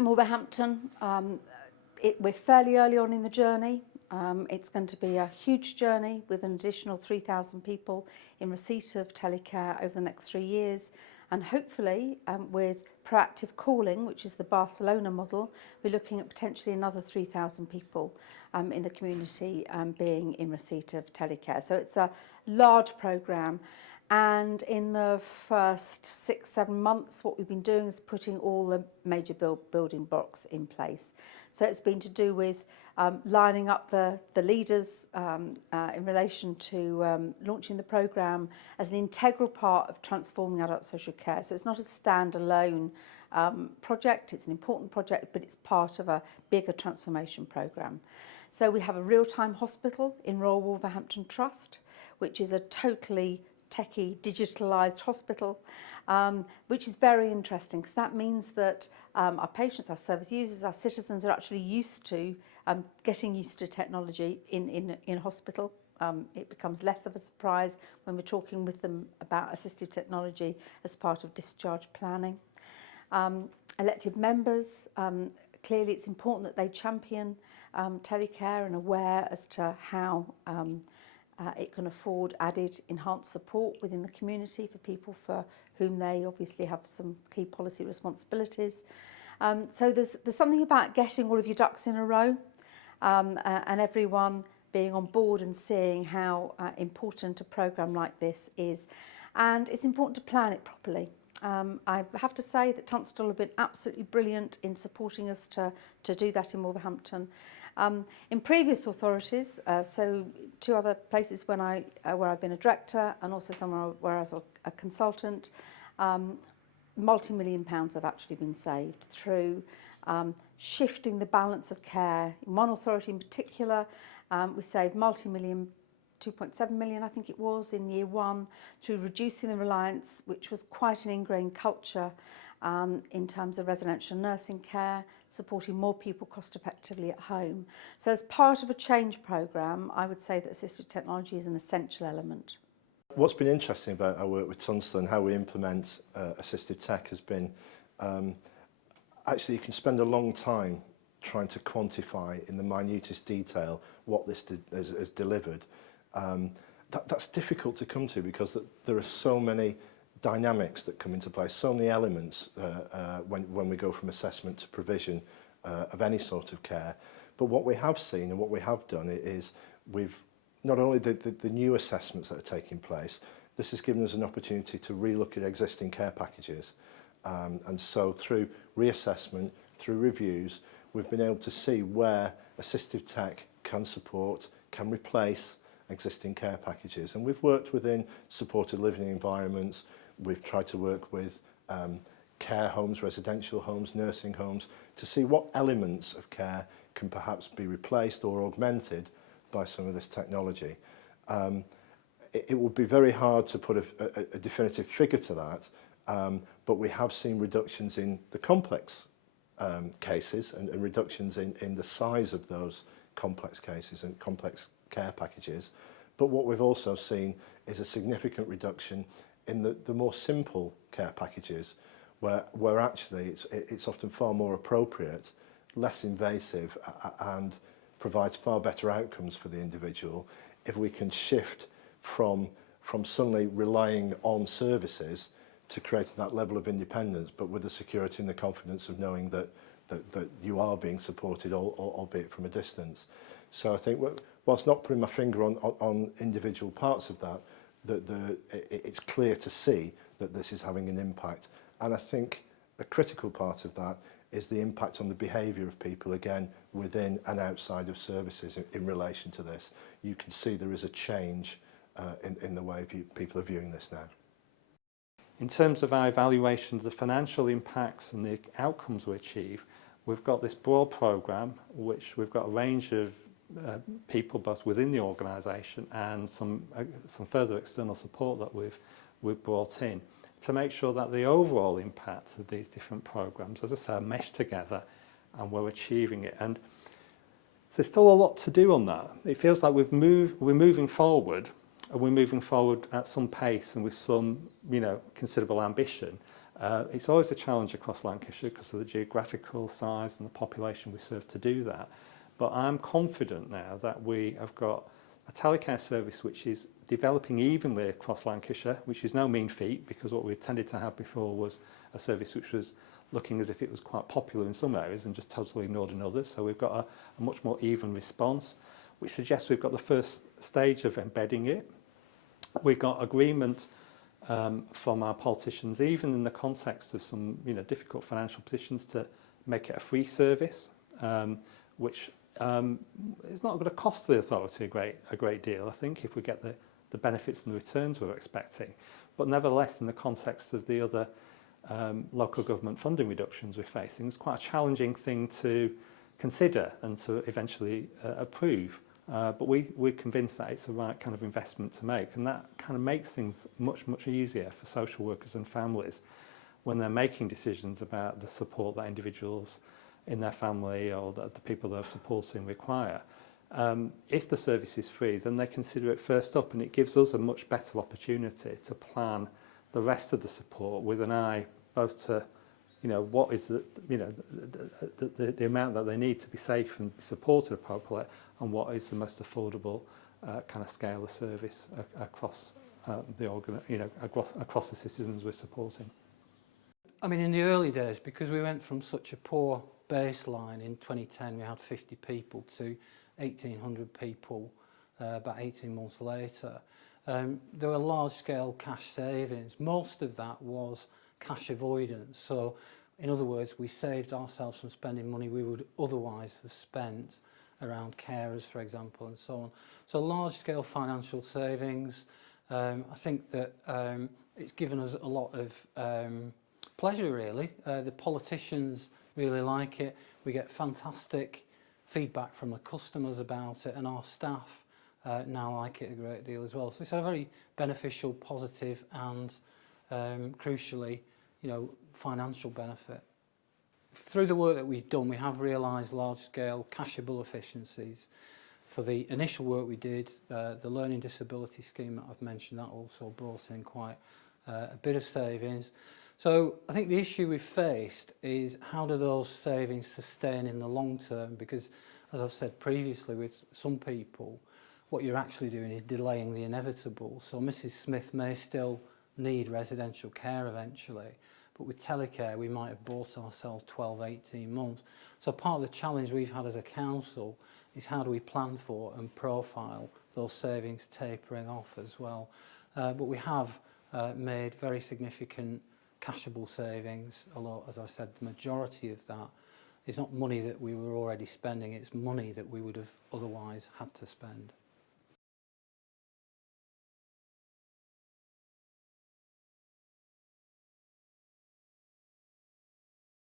In Wolverhampton, we're fairly early on in the journey. It's going to be a huge journey with an additional 3,000 people in receipt of telecare over the next 3 years. And hopefully, with proactive calling, which is the Barcelona model, we're looking at potentially another 3,000 people in the community being in receipt of telecare. So it's a large programme. And in the first 6-7 months, what we've been doing is putting all the major building blocks in place. So it's been to do with lining up the leaders in relation to launching the programme as an integral part of transforming adult social care. So it's not a standalone project, it's an important project, but it's part of a bigger transformation programme. So we have a real-time hospital in Royal Wolverhampton Trust, which is a totally techie, digitalised hospital, which is very interesting because that means that our patients, our service users, our citizens are actually used to getting used to technology in hospital. It becomes less of a surprise when we're talking with them about assistive technology as part of discharge planning. Elected members, clearly it's important that they champion telecare and aware as to how it can afford added enhanced support within the community for people for whom they obviously have some key policy responsibilities. So there's something about getting all of your ducks in a row and everyone being on board and seeing how important a programme like this is. And it's important to plan it properly. I have to say that Tunstall have been absolutely brilliant in supporting us to do that in Wolverhampton. In previous authorities, so 2 other places where I've been a director and also somewhere where I was a consultant, multi-million pounds have actually been saved through shifting the balance of care. In one authority in particular, we saved multi-million, 2.7 million I think it was in year 1, through reducing the reliance, which was quite an ingrained culture in terms of residential nursing care, supporting more people cost effectively at home. So as part of a change programme, I would say that assistive technology is an essential element. What's been interesting about our work with Tunstall and how we implement assistive tech has been, actually you can spend a long time trying to quantify in the minutest detail what this has delivered. That's difficult to come to because there are so many dynamics that come into play, so many elements when we go from assessment to provision of any sort of care. But what we have seen and what we have done is we've not only the new assessments that are taking place, this has given us an opportunity to relook at existing care packages. And so through reassessment, through reviews, we've been able to see where assistive tech can support, can replace existing care packages. And we've worked within supported living environments. We've tried to work with care homes, residential homes, nursing homes to see what elements of care can perhaps be replaced or augmented by some of this technology. It would be very hard to put a definitive figure to that, but we have seen reductions in the complex cases and reductions in the size of those complex cases and complex care packages. But what we've also seen is a significant reduction in the more simple care packages where actually it's often far more appropriate, less invasive and provides far better outcomes for the individual if we can shift from suddenly relying on services to creating that level of independence, but with the security and the confidence of knowing that you are being supported, albeit from a distance. So I think, whilst not putting my finger on individual parts of that, it's clear to see that this is having an impact. And I think a critical part of that is the impact on the behaviour of people, again, within and outside of services in relation to this. You can see there is a change in the way people are viewing this now. In terms of our evaluation of the financial impacts and the outcomes we achieve, we've got this broad programme, which we've got a range of people both within the organisation and some further external support that we've brought in to make sure that the overall impact of these different programmes, as I say, are meshed together and we're achieving it. And so there's still a lot to do on that. It feels like we're moving forward, and we're moving forward at some pace and with some, considerable ambition. It's always a challenge across Lancashire because of the geographical size and the population we serve to do that. But I'm confident now that we have got a telecare service which is developing evenly across Lancashire, which is no mean feat, because what we tended to have before was a service which was looking as if it was quite popular in some areas and just totally ignored in others. So we've got a much more even response, which suggests we've got the first stage of embedding it. We've got agreement from our politicians, even in the context of some difficult financial positions, to make it a free service, which is not going to cost the authority a great deal, I think, if we get the benefits and the returns we're expecting. But nevertheless, in the context of the other local government funding reductions we're facing, it's quite a challenging thing to consider and to eventually approve. But we're convinced that it's the right kind of investment to make, and that kind of makes things much, much easier for social workers and families when they're making decisions about the support that individuals in their family or the people they're supporting require. If the service is free, then they consider it first up, and it gives us a much better opportunity to plan the rest of the support with an eye both to what is the amount that they need to be safe and be supported appropriately, and what is the most affordable kind of scale of service across across the citizens we're supporting. I mean, in the early days, because we went from such a poor baseline in 2010, we had 50 people, to 1,800 people about 18 months later. There were large-scale cash savings. Most of that was cash avoidance. So, in other words, we saved ourselves from spending money we would otherwise have spent around carers, for example, and so on. So large-scale financial savings. I think that it's given us a lot of pleasure, really. The politicians really like it. We get fantastic feedback from the customers about it, and our staff now like it a great deal as well. So it's a very beneficial, positive, and crucially, financial benefit. Through the work that we've done, we have realised large-scale cashable efficiencies. For the initial work we did, the learning disability scheme that I've mentioned, that also brought in quite a bit of savings. So I think the issue we've faced is how do those savings sustain in the long term? Because, as I've said previously, with some people, what you're actually doing is delaying the inevitable. So Mrs. Smith may still need residential care eventually, but with telecare we might have bought ourselves 12, 18 months. So part of the challenge we've had as a council is how do we plan for and profile those savings tapering off as well. But we have made very significant cashable savings, although, as I said, the majority of that is not money that we were already spending, it's money that we would have otherwise had to spend.